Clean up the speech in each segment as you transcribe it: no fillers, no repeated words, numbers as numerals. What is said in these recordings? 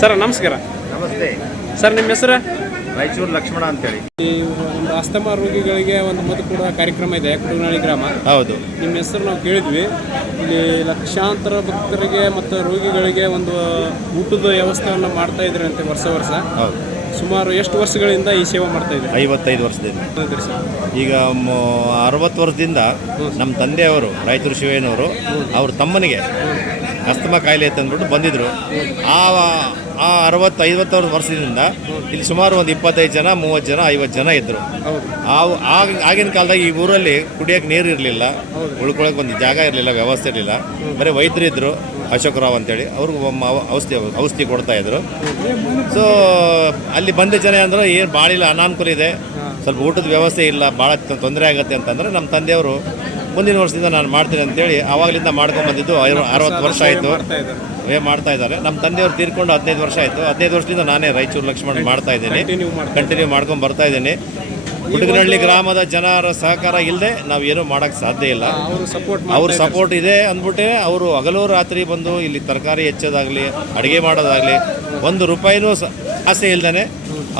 Sir ನಮಸ್ಕಾರ. ನಮಸ್ತೆ sir ನಿಮ್ಮ ಹೆಸರು? ರಾಯಚೂರು ಲಕ್ಷ್ಮಣ ಅಂತೇಳಿ. ಈ ಒಂದು ಅಸ್ತಮಾ ರೋಗಿಗಳಿಗೆ ಒಂದು ಮದ್ದು ಕೊಡುವ ಕಾರ್ಯಕ್ರಮ ಇದೆ ಕುಡುಗನಹಳ್ಳಿ ಗ್ರಾಮ. ಹೌದು, ನಿಮ್ಮ ಹೆಸರು ನಾವು ಕೇಳಿದ್ವಿ. ಇಲ್ಲಿ ಲಕ್ಷಾಂತರ ಭಕ್ತರಿಗೆ ಮತ್ತು ರೋಗಿಗಳಿಗೆ ಒಂದು ಊಟದ ವ್ಯವಸ್ಥೆಯನ್ನು ಮಾಡ್ತಾ ಇದ್ರಿ ಅಂತೆ ವರ್ಷ. ಹೌದು. ಸುಮಾರು ಎಷ್ಟು ವರ್ಷಗಳಿಂದ ಈ ಸೇವೆ ಮಾಡ್ತಾ ಇದ್ದೀರಿ? 55 ವರ್ಷದಿಂದ. ಈಗ 60 ವರ್ಷದಿಂದ ನಮ್ಮ ತಂದೆಯವರು ರಾಯಚೂರು ಶಿವಯ್ಯನವರು ಅವ್ರ ತಮ್ಮನಿಗೆ ಅಸ್ತಮಾ ಕಾಯಿಲೆ ತಂದ್ಬಿಟ್ಟು ಬಂದಿದ್ರು. ಆ 60-50 ವರ್ಷದಿಂದ ಇಲ್ಲಿ ಸುಮಾರು ಒಂದು 25 ಜನ, 30 ಜನ, 50 ಜನ ಇದ್ದರು. ಆಗಿನ ಕಾಲದಾಗ ಈ ಊರಲ್ಲಿ ಕುಡಿಯೋಕೆ ನೀರು ಇರಲಿಲ್ಲ, ಉಳ್ಕೊಳ್ಳೋಕೆ ಒಂದು ಜಾಗ ಇರಲಿಲ್ಲ, ವ್ಯವಸ್ಥೆ ಇರಲಿಲ್ಲ. ಬರೀ ವೈದ್ಯರಿದ್ದರು, ಅಶೋಕರಾವ್ ಅಂತೇಳಿ, ಅವ್ರಿಗೂ ಔಷಧಿ ಕೊಡ್ತಾಯಿದ್ರು. ಸೊ ಅಲ್ಲಿ ಬಂದ ಜನ ಅಂದ್ರೆ ಏನು ಭಾಳ ಇಲ್ಲ, ಅನಾನುಕೂಲ ಇದೆ, ಸ್ವಲ್ಪ ಊಟದ ವ್ಯವಸ್ಥೆ ಇಲ್ಲ, ಭಾಳ ತೊಂದರೆ ಆಗುತ್ತೆ ಅಂತಂದರೆ ನಮ್ಮ ತಂದೆಯವರು ಮುಂದಿನ ವರ್ಷದಿಂದ ನಾನು ಮಾಡ್ತೀನಿ ಅಂತೇಳಿ ಆವಾಗಲಿಂದ ಮಾಡ್ಕೊಂಡ್ಬಂದಿದ್ದು 60 ವರ್ಷ ಆಯಿತು. ಮಾಡ್ತಾ ಇದ್ದಾರೆ. ನಮ್ಮ ತಂದೆಯವರು ತೀರ್ಕೊಂಡು 15 ವರ್ಷ ಆಯಿತು. 15 ವರ್ಷದಿಂದ ನಾನೇ ರಾಯಚೂರು ಲಕ್ಷ್ಮಣ ಮಾಡ್ತಾ ಇದ್ದೀನಿ, ಕಂಟಿನ್ಯೂ ಮಾಡ್ಕೊಂಡು ಬರ್ತಾ ಇದ್ದೀನಿ. ಕುಡುಗನಹಳ್ಳಿ ಗ್ರಾಮದ ಜನರ ಸಹಕಾರ ಇಲ್ಲದೆ ನಾವು ಏನೂ ಮಾಡೋಕ್ಕೆ ಸಾಧ್ಯ ಇಲ್ಲ. ಅವ್ರ ಸಪೋರ್ಟ್ ಇದೆ ಅಂದ್ಬಿಟ್ಟೆ ಅವರು ಹಗಲು ರಾತ್ರಿ ಬಂದು ಇಲ್ಲಿ ತರಕಾರಿ ಹೆಚ್ಚೋದಾಗಲಿ, ಅಡುಗೆ ಮಾಡೋದಾಗಲಿ, 1 ರೂಪಾಯಿನೂ ಆಸೆ ಇಲ್ದೇ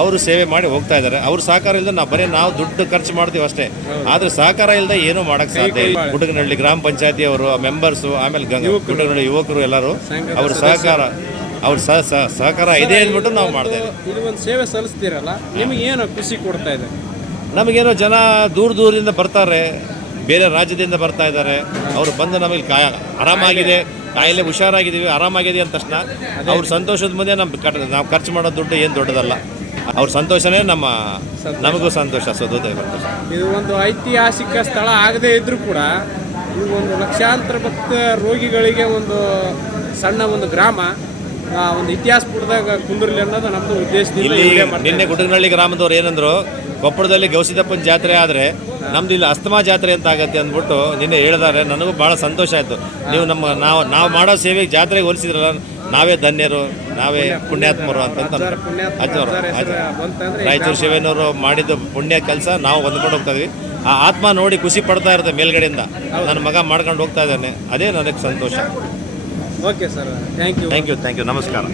ಅವರು ಸೇವೆ ಮಾಡಿ ಹೋಗ್ತಾ ಇದ್ದಾರೆ. ಅವ್ರ ಸಹಕಾರ ಇಲ್ಲದೆ ನಾವು ದುಡ್ಡು ಖರ್ಚು ಮಾಡ್ತೀವಿ ಅಷ್ಟೇ, ಆದರೆ ಸಹಕಾರ ಇಲ್ಲದೆ ಏನೂ ಮಾಡೋಕ್ಕೆ ಸಾಧ್ಯ ಇಲ್ಲ. ಕುಡುಗನಹಳ್ಳಿ ಗ್ರಾಮ ಪಂಚಾಯತಿಯವರು, ಮೆಂಬರ್ಸು, ಆಮೇಲೆ ಕುಡುಗನಹಳ್ಳಿ ಯುವಕರು ಎಲ್ಲರೂ ಅವ್ರ ಸಹಕಾರ ಇದೆ ಅಂದ್ಬಿಟ್ಟು ನಾವು ಮಾಡ್ತಾ ಇದ್ದೀವಿ. ಇದು ಒಂದು ಸೇವೆ ಸಲ್ಲಿಸ್ತೀರಲ್ಲ, ನಿಮಗೆ ಏನು ಖುಷಿ ಕೊಡ್ತಾ ಇದೆ? ನಮಗೇನೋ ಜನ ದೂರದಿಂದ ಬರ್ತಾರೆ, ಬೇರೆ ರಾಜ್ಯದಿಂದ ಬರ್ತಾ ಇದ್ದಾರೆ. ಅವರು ಬಂದು ನಮಗೆ ಆರಾಮಾಗಿದೆ, ಕಾಯಿಲೆ ಹುಷಾರಾಗಿದ್ದೀವಿ, ಆರಾಮಾಗಿದೆ ಅಂದ ತಕ್ಷಣ ಅವ್ರ ಸಂತೋಷದ ಮುಂದೆ ನಾವು ಖರ್ಚು ಮಾಡೋ ದುಡ್ಡು ಏನು ದೊಡ್ಡದಲ್ಲ. ಅವ್ರ ಸಂತೋಷನೇ ನಮಗೂ ಸಂತೋಷ. ಇದು ಒಂದು ಐತಿಹಾಸಿಕ ಸ್ಥಳ ಆಗದೇ ಇದ್ರೂ ಕೂಡ ಇದು ಒಂದು ಲಕ್ಷಾಂತರ ಭಕ್ತ ರೋಗಿಗಳಿಗೆ ಒಂದು ಸಣ್ಣ ಒಂದು ಗ್ರಾಮ, ಒಂದು ಇತಿಹಾಸ ಪುಟದಾಗ ಕುಂದಿರಲಿ ಅನ್ನೋದು ನಮ್ಮದು ಉದ್ದೇಶದಿಂದ. ನಿನ್ನೆ ಕುಡುಗನಹಳ್ಳಿ ಗ್ರಾಮದವ್ರು ಏನಂದ್ರು, ಕೊಪ್ಪಳದಲ್ಲಿ ಗೌಸಿದಪ್ಪನ ಜಾತ್ರೆ ಆದರೆ ನಮ್ದು ಇಲ್ಲಿ ಅಸ್ತಮಾ ಜಾತ್ರೆ ಅಂತ ಆಗತ್ತೆ ಅಂದ್ಬಿಟ್ಟು ನಿನ್ನೆ ಹೇಳಿದಾರೆ. ನನಗೂ ಭಾಳ ಸಂತೋಷ ಆಯಿತು. ನೀವು ನಾವು ಮಾಡೋ ಸೇವೆಗೆ ಜಾತ್ರೆಗೆ ಹೋಲಿಸಿದ್ರಲ್ಲ, ನಾವೇ ಧನ್ಯರು, ನಾವೇ ಪುಣ್ಯಾತ್ಮರು ಅಂತಂದ್ರೆ ರಾಯಚೂರು ಶಿವಯ್ಯನವರು ಮಾಡಿದ್ದು ಪುಣ್ಯ ಕೆಲಸ ನಾವು ಹೊಂದ್ಕೊಂಡು ಹೋಗ್ತಾ ಇದ್ವಿ. ಆ ಆತ್ಮ ನೋಡಿ ಖುಷಿ ಪಡ್ತಾ ಇರುತ್ತೆ ಮೇಲ್ಗಡೆಯಿಂದ, ನನ್ನ ಮಗ ಮಾಡ್ಕೊಂಡು ಹೋಗ್ತಾ ಇದ್ದಾನೆ, ಅದೇ ನನಗೆ ಸಂತೋಷ. Okay sir, thank you. ನಮಸ್ಕಾರ.